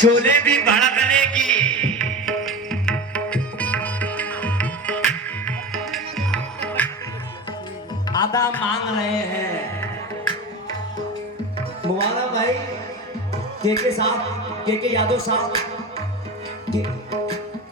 शोले भी भड़कने की आधा मांग रहे हैं। मुबारक भाई, के साहब, के यादव साहब,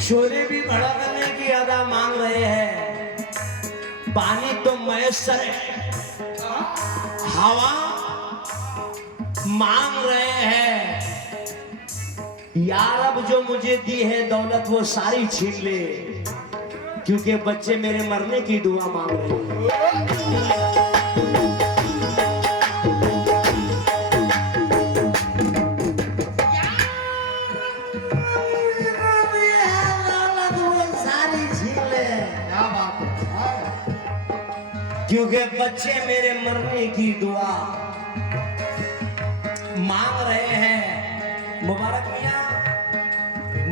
शोले भी भड़कने की आधा मांग रहे हैं। पानी तो मैसर है, हवा मांग रहे हैं। यार अब जो मुझे दी है दौलत वो सारी छीन ले, क्योंकि बच्चे मेरे मरने की दुआ मांग रहे हैं। क्योंकि बच्चे मेरे मरने की दुआ मांग रहे हैं। मुबारक मियां,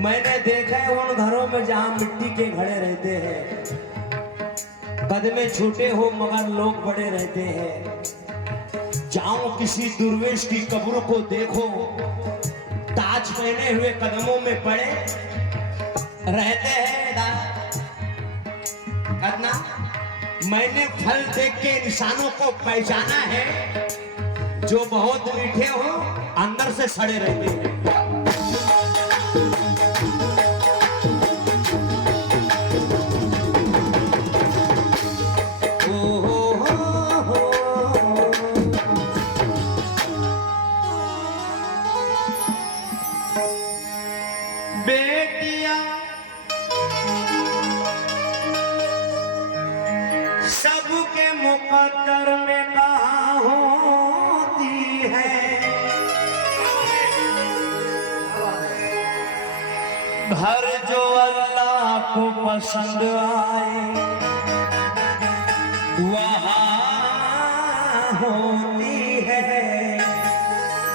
मैंने देखा है उन घरों में जहां मिट्टी के घड़े रहते हैं, कद में छोटे हो मगर लोग बड़े रहते हैं। जाओ किसी दुर्वेश की कब्र को देखो, ताज पहने हुए कदमों में पड़े रहते हैं। करना मैंने फल देख के इंसानों को पहचाना है, जो बहुत मीठे हो अंदर से सड़े रहते हैं। बेटियां सबके मुकद्दर में कहाँ होती है, घर जो अल्लाह को पसंद आए वहाँ होती है।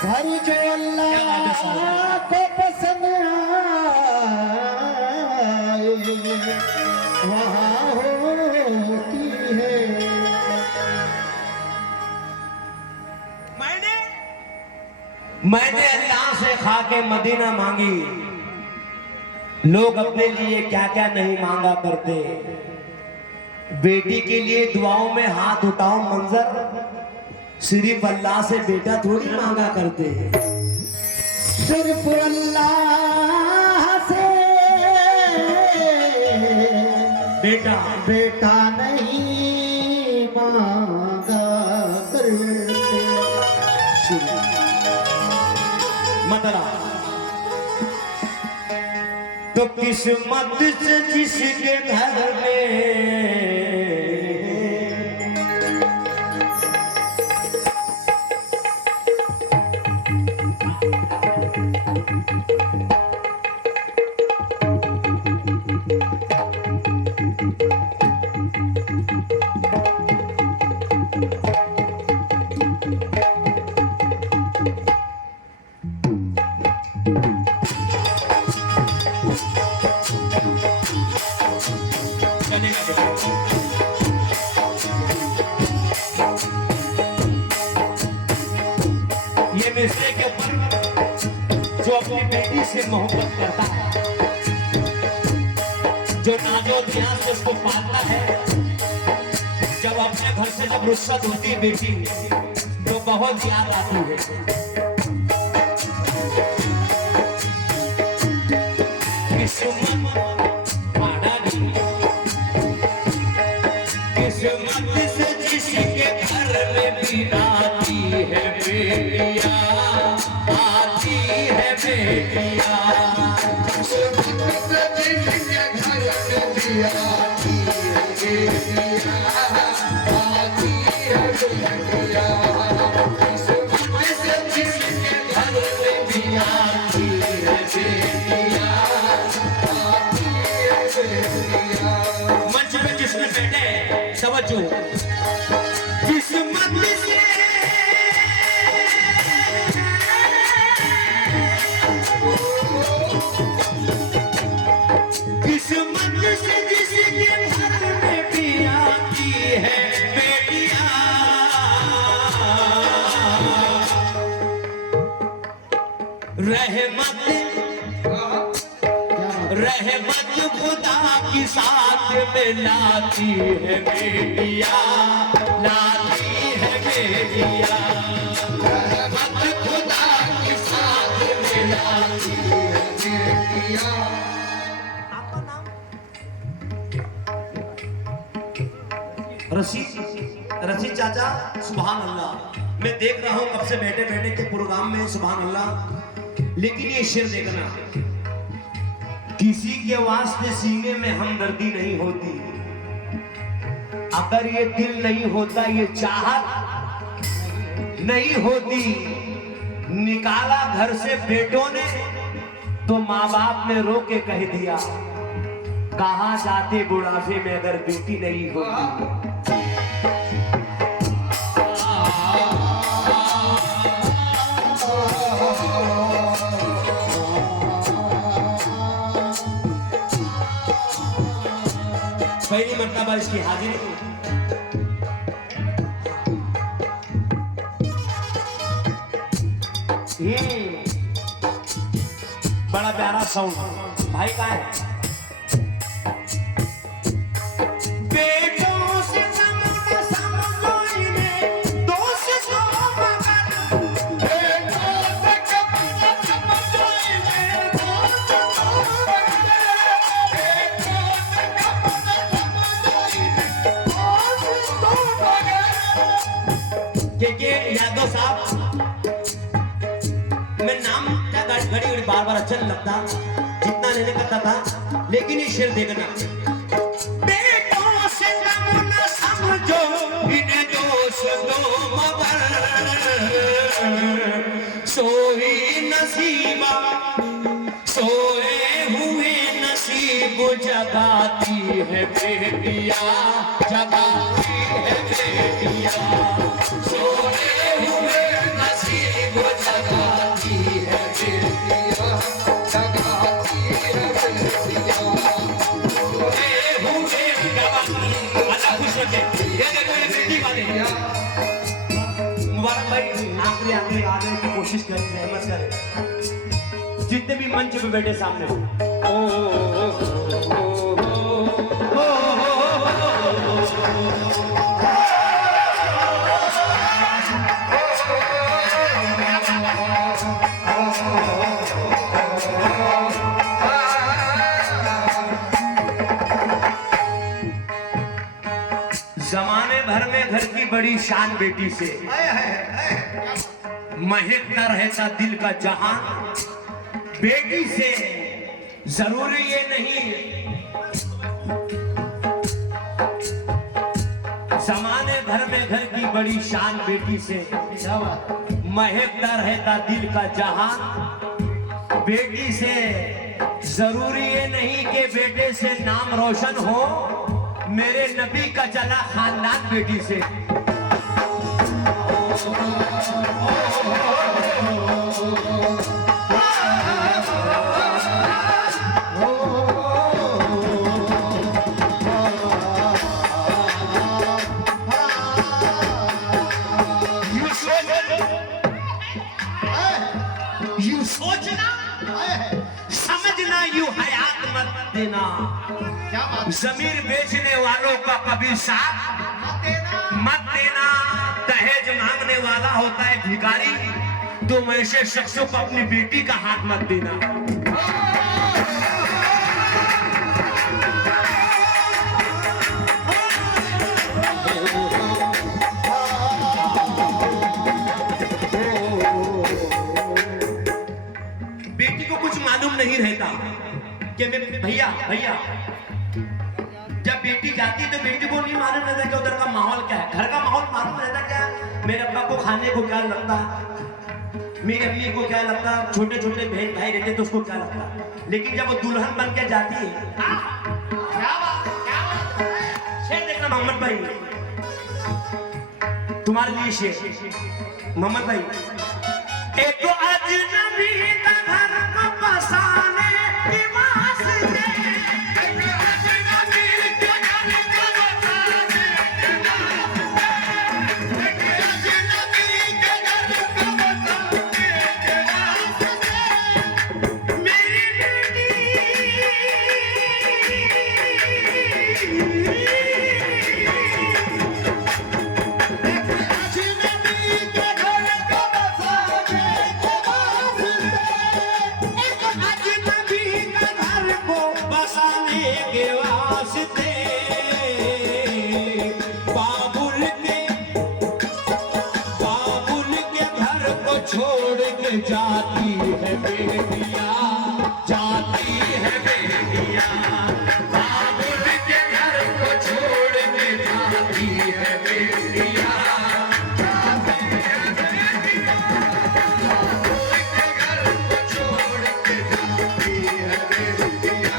घर जो अल्लाह को पसंद आए वहाँ होती है। मैंने अल्लाह से खा के मदीना मांगी, लोग अपने लिए क्या क्या नहीं मांगा करते। बेटी के लिए दुआओं में हाथ उठाओ मंजर सिर्फ अल्लाह से बेटा थोड़ी मांगा करते। सिर्फ अल्लाह से बेटा बेटा नहीं मांगा करते। मतलब तो किस्मत से जिसके घर में ये मिसरे के ऊपर जो अपनी बेटी से मोहब्बत करता है, जो नाजो ध्यान से उसको पालता है, जब अपने घर से जब रुखसत होती है बेटी तो बहुत याद आती है। किस्मत से जिसके घर में भी आती है बेटियां, आती है बेटियां। किस्मत से जिसके घर में भी आती है बेटियां, आती है बेटियां। किस्मत से जिसके घर में भी आती है बेटियां, आती है बेटियां। मंच पे जिसमें बैठे तवज्जो, किस्मत से किस्मत से जिसके घर में भी आती है बेटियां, रहमत रहमत खुदा की साथ में लाती है बेटिया, लाती है बेटिया। रहमत खुदा की साथ में लाती है बेटिया। रशीद चाचा, सुभान अल्लाह। मैं देख रहा हूँ कब से बैठे बैठे के प्रोग्राम में, सुभान अल्लाह। लेकिन ये शेर देखना, किसी के वास्ते सीने में हमदर्दी नहीं होती, अगर ये दिल नहीं होता, ये चाहत नहीं होती। निकाला घर से बेटों ने तो माँ बाप ने रो के कह दिया, कहाँ जाते बुढ़ापे में अगर बेटी नहीं होती। पहली मरतबा इसकी हाजिरी बड़ा प्यारा साउंड भाई का है। बेटों से समझो इन्हें, दोस्त को मगर बेटों से कब न समझो इन्हें, दोस्त को मगर। बेटों से कब न समझो इन्हें, दोस्त को मगर। के यादव साहब, मैं नाम क्या घड़ी बार बार अच्छा नहीं लगता, जितना लेने करता था। लेकिन ये शेर देखना, बेटों से कम न समझो इन्हें दोस्त दो मगर, सोई नसीबा सोए हुए नसीब जगाती है बेटिया, जगाती है बेटिया। सोए हुए नसीब जगाती है बेटिया, जगाती है बेटिया। सोए हुए अल्लाह खुश रखे। ये देखो ये बेटी वाले मुबारक भाई, आखिरी आने की कोशिश करें, रहमत करें जितने भी मंच पे बैठे सामने हो। जमाने भर में घर की बड़ी शान बेटी से महकता रहता दिल का जहान, बेटी से जरूरी ये नहीं, जमाने भर में घर की बड़ी शान बेटी से महकता रहता दिल का जहान। बेटी से जरूरी ये नहीं कि बेटे से नाम रोशन हो, मेरे नबी का चला खानदान बेटी से। यू सोचना, समझना, यू हयात मत देना। जमीर बेचने वालों का कभी साथ मत देना। दहेज मांगने वाला होता है भिखारी, तुम ऐसे शख्सों को अपनी बेटी का हाथ मत देना। बेटी को कुछ मालूम नहीं रहता कि मैं भैया जब बेटी जाती तो बेटी को नहीं मालूम रहता कि उधर का माहौल क्या है, घर का माहौल मालूम रहता क्या, मेरे अब्बा को खाने को क्या लगता, मेरी अम्मी को क्या लगता, छोटे छोटे बहन भाई रहते तो उसको क्या लगता। लेकिन जब वो दुल्हन बन के जाती है, शेर देखना मोहम्मद भाई, तुम्हारे लिए शेर मोहम्मद भाई। एक तो अजनबी का घर को बसाने की वास्ते, बेटिया जाती है बेटिया बाबुल के घर को छोड़ के जाती है बेटिया जाती है बेटिया बाबुल के घर को छोड़ के जाती है बेटिया।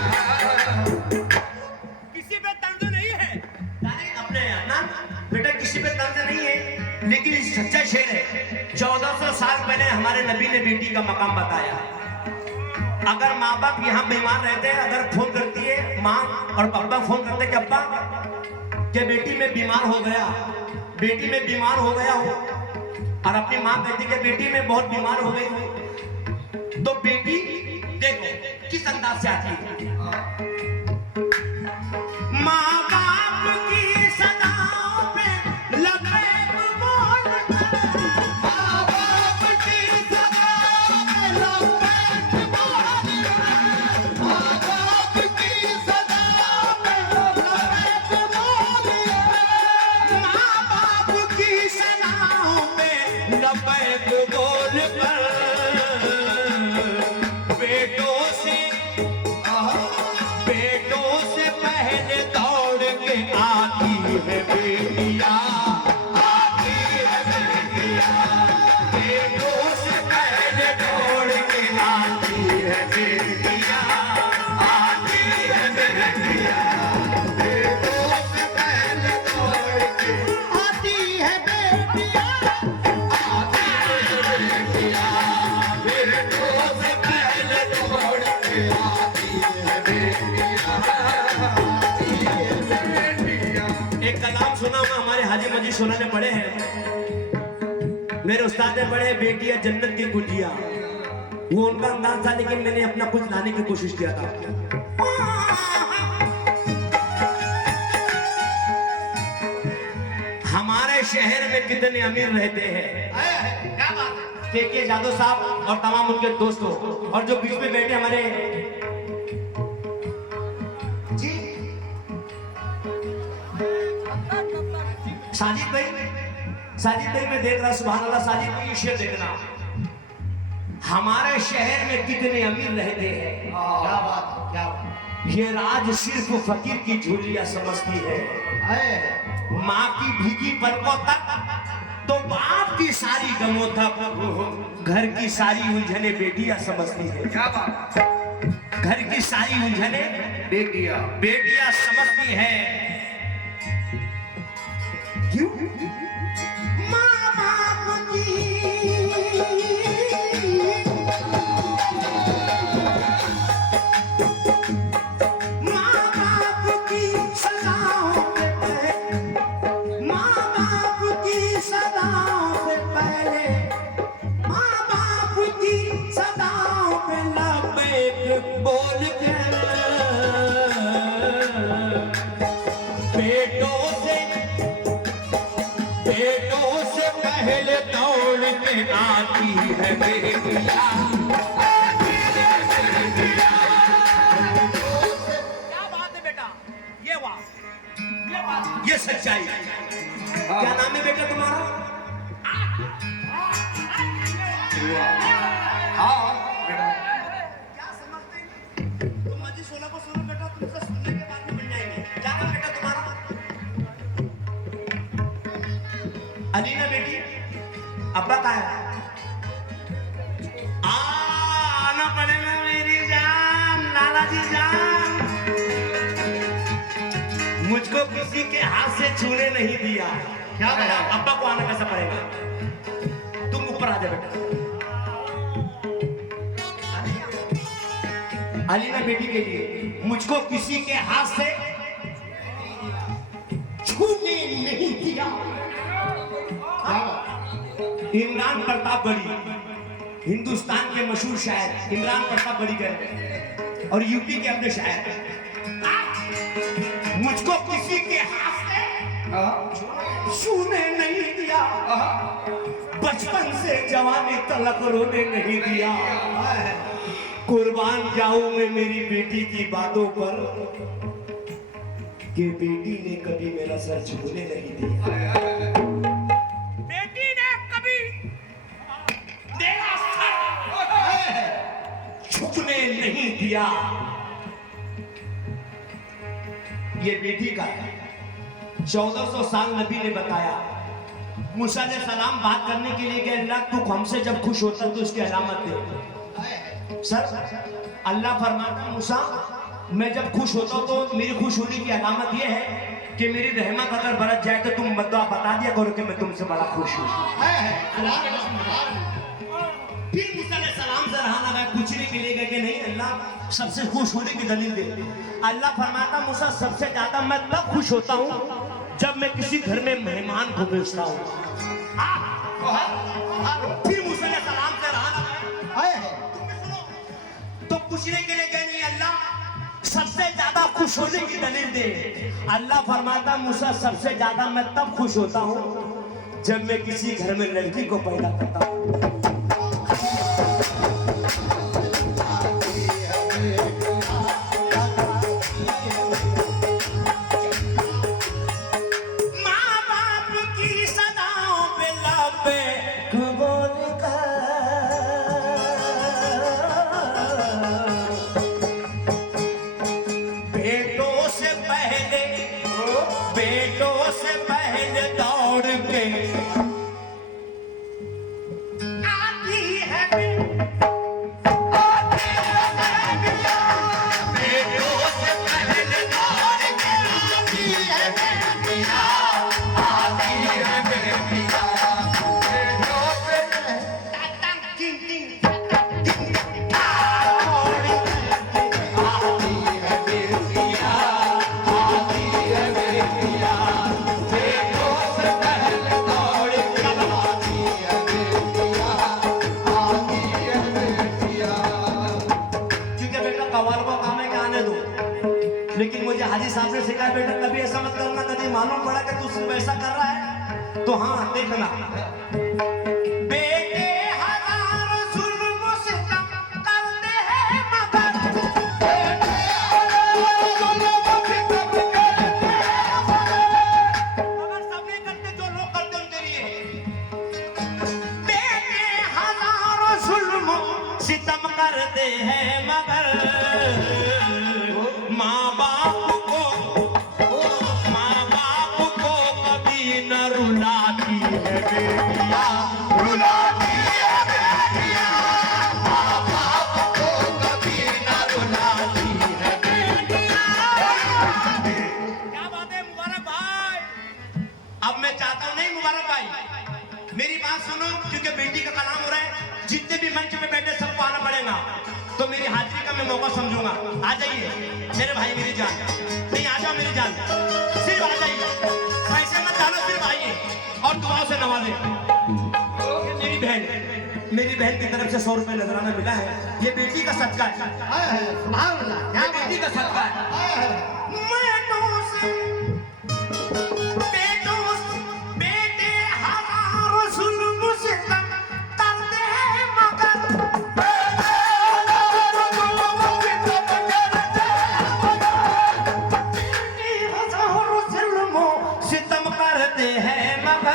किसी पे तंज नहीं है। अपने ना बेटा किसी पे तंज नहीं है, लेकिन सच्चा शेर है। 1400 साल पहले हमारे नबी ने बेटी का मकाम बताया। अगर माँ बाप यहाँ बीमार रहते हैं, अगर फोन करती है माँ और पापा फोन करते कि अब्बा कि बेटी में बीमार हो गया, बेटी में बीमार हो गया हो, और अपनी माँ कहती कि बेटी में बहुत बीमार हो गई हो, तो बेटी देखो किस अंदाज से आती है। माँ बाप की सदाओं पे लबैक बोल माँ बाप की सदाओं में लबैक बोल माँ बाप की सदाओं में लबैक बोल माँ बाप की सदाओं पे लबैक बोल कर बेटों से पहले दौड़ के आती है बेटिया आती है बेटिया बेटों से पहले दौड़ के आती है बेटिया आती है बेटिया बेटों से पहले दौड़ के आती है बेटिया आती है बेटिया बेटों से पहले दौड़ के आती है बेटिया आती है बेटिया। एक कलाम सुना हुआ हमारे हाजी मजीद सोना ने पढ़े हैं, मेरे उस्ताद ने पढ़े बेटियां जन्नत की कुंजियां। वो उनका अंदाज था, लेकिन मैंने अपना कुछ लाने की कोशिश किया था। हमारे शहर में कितने अमीर रहते हैं, क्या बात है? के जादव साहब और तमाम उनके दोस्तों, और जो बीच में बैठे हमारे जी साजिद भाई मैं देख रहा, सुभान अल्लाह। साजिद भाई ये शेर देखना, हमारे शहर में कितने अमीर रहते हैं, क्या बात क्या ये राज सिर्फ फकीर की झूलियां समझती है। है माँ की भीगी पलकों तक तो बाप की सारी गमों तक घर की सारी उलझने बेटियां समझती है। क्या बात? घर की सारी उलझने बेटियां समझती है। क्यों? माँ बाप की सदाओं पे माँ बाप की सदाओं पे लबैक बोल कर पेटों से पहले दौड़ के आती है बेटिया आती है बेटिया। क्या बात है बेटा? ये बात ये सच्चाई। क्या नाम है बेटा तुम्हारा? क्या समझते हैं? तुम मजीद सोना को सुनो बेटा, तुमसे सुनने के बाद में मिल जाएंगे। क्या नाम बेटा तुम्हारा? अलीना बेटी, अब्बा कहाँ है? आना पड़ेगा मेरी जान, लाला जी जान। मुझको किसी के हाथ से छूने नहीं दिया। क्या बता, अब्बा को आना कैसा पड़ेगा? तुम ऊपर आ जा बेटा। अलीना बेटी के लिए मुझको किसी के हाथ से छूने नहीं दिया। इमरान प्रताप बड़ी, हिंदुस्तान के मशहूर शायर इमरान प्रताप बड़ी गए और यूपी के अपने शायर, मुझको किसी के हाथ से छूने नहीं दिया। बचपन से जवानी तलक रोने नहीं दिया। कुर्बान जाऊं मैं मेरी बेटी की बातों पर कि बेटी ने कभी मेरा सर छूने नहीं दिया। बेटी ने कभी तेरा सर झुकने नहीं दिया। ये बेटी का 1400 साल नबी ने बताया। मूसा ने सलाम बात करने के लिए गए, अल्लाह तू हमसे जब खुश होता तो उसकी अलामत दे। सर अल्लाह फरमाता मूसा मैं जब खुश होता हूं तो मेरी खुश होने की अलामत यह है कि मेरी रहमत अगर बरस जाए तो तुम बता दिया करो कि मैं तुमसे बड़ा खुश हूँ। फिर मूसा ने सलाम से रहा लगाया, पूछने के लिए गए कि नहीं अल्लाह सबसे खुश होने की दलील दे। अल्लाह फरमाता मूसा सबसे ज्यादा मैं तब खुश होता हूँ जब मैं किसी घर में मेहमान को भेजता हूँ। फिर मूसा ने सलाम से रहा लगाया, तो पूछने के लिए गए नहीं अल्लाह सबसे ज्यादा खुश होने की दलील दे। अल्लाह फरमाता मूसा सबसे ज्यादा मैं तब खुश होता हूँ जब मैं किसी घर में लड़की को पैदा करता हूँ। लेकिन मुझे हाजी साहब ने सिखाया बेटा कभी ऐसा मत करना, कभी मालूम पड़ा कि तू सिर्फ ऐसा कर रहा है तो हाँ देखना। बेटे हजार जुल्म सितम करते हैं मगर सब नहीं करते जो लोग करते उनके लिए। बेटे हजार जुल्म सितम करते हैं मगर माँ बाप को कभी न रुलाती है बेटिया, रुलाती है बेटिया। माँ बाप को कभी न रुलाती है बेटिया। क्या बात है मुबारक भाई। अब मैं चाहता हूँ, नहीं मुबारक भाई मेरी बात सुनो, क्योंकि बेटी का कलाम हो रहा है। जितने भी मंच में बैठे सबको आना पड़ेगा, तो मेरी हाजिरी का मैं मौका समझूंगा। आ जाइए मेरे भाई मेरी जान, नहीं आ जाओ मेरी जान, सिर्फ आ जाइए, पैसे मत डालो, सिर्फ आइए और दुआओं से नवाजे। मेरी बहन की तरफ से 100 रुपए नजराना मिला है, ये बेटी का सदका है। ये बेटी का सदका है। बेटे हजार जुल्म सितम करते हैं मगर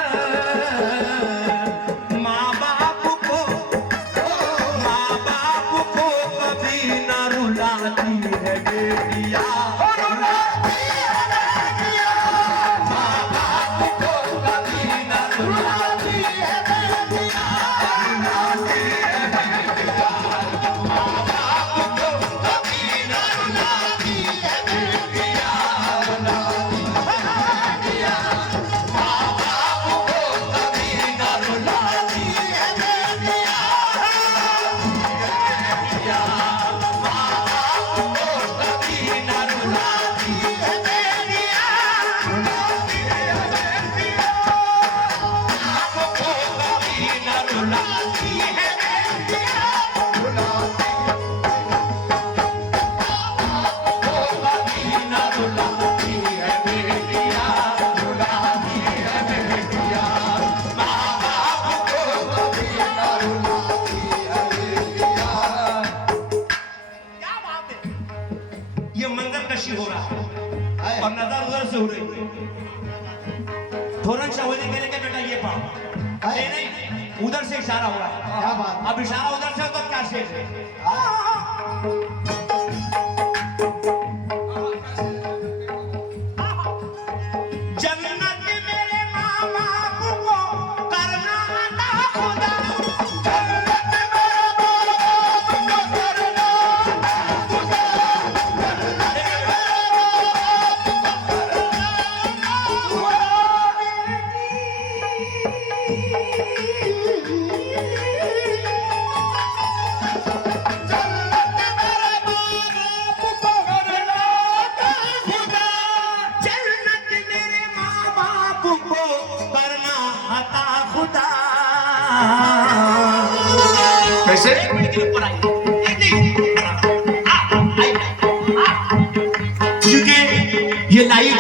और नजर उधर से हो रही है। फौरन शाहवली कह रहे बेटा ये पाओ, नहीं उधर से इशारा हो रहा है। अब इशारा उधर से तो क्या शेष है।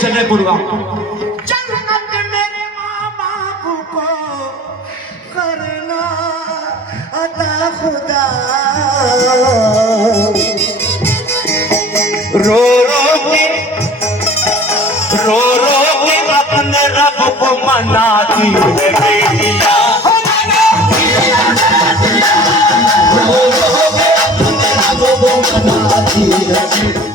सके पूर्वा। जन्नत मेरे माँ बाप को करना अता खुदा, रो रो के अपने रब को मनाती है बेटिया, रो रो के अपने रब को मनाती है बेटिया।